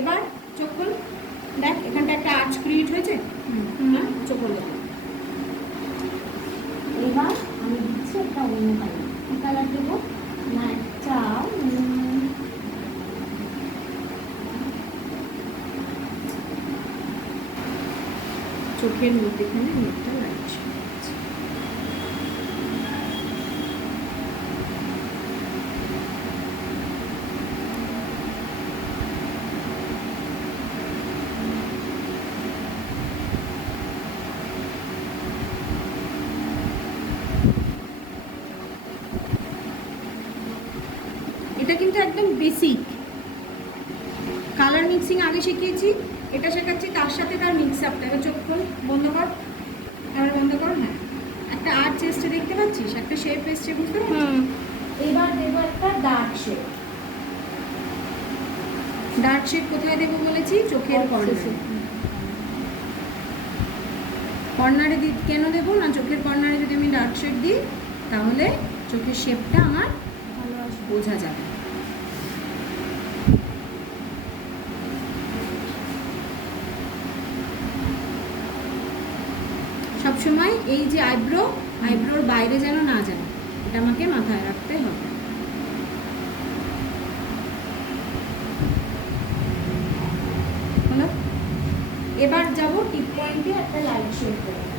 এবার চোখ খোল, দেখ এখানটা একটা আর্চ ক্রিয়েট হয়েছে। হ্যাঁ, চোখ খোল। এবার আমি দিচ্ছি একটা অন্য কালার। কি কালার দেবো না, একটা চোখের মধ্যেখানে একটা লাইট। এটা কিন্তু একদম বেসিক কালার মিক্সিং আগে শিখিয়েছি, এটা শেখাচ্ছি তার সাথে তার মিক্স আপটা। এবার চোখ খোল, বন্ধ কর, এবার বন্ধ কর। হ্যাঁ, একটা আর্ট এসছে দেখতে পাচ্ছিস, একটা শেপ এসছে, বুঝতে পারছিস? এবার দেবো একটা ডার্ক শেড। ডার্ক শেড কোথায় দেবো বলেছি? চোখের কর্নারে। কর্নারে কেন দেবো না? চোখের কর্নারে যদি আমি ডার্ক শেড দিই তাহলে চোখের শেপটা আমার ভালো বোঝা যাবে। সবসময় এই যে আইব্রোর বাইরে যেন না যায়, এটা আমাকে মাথায় রাখতে হবে। হলো, এবার যাবো টিপ পয়েন্টে একটা লাইট শেড দেবো।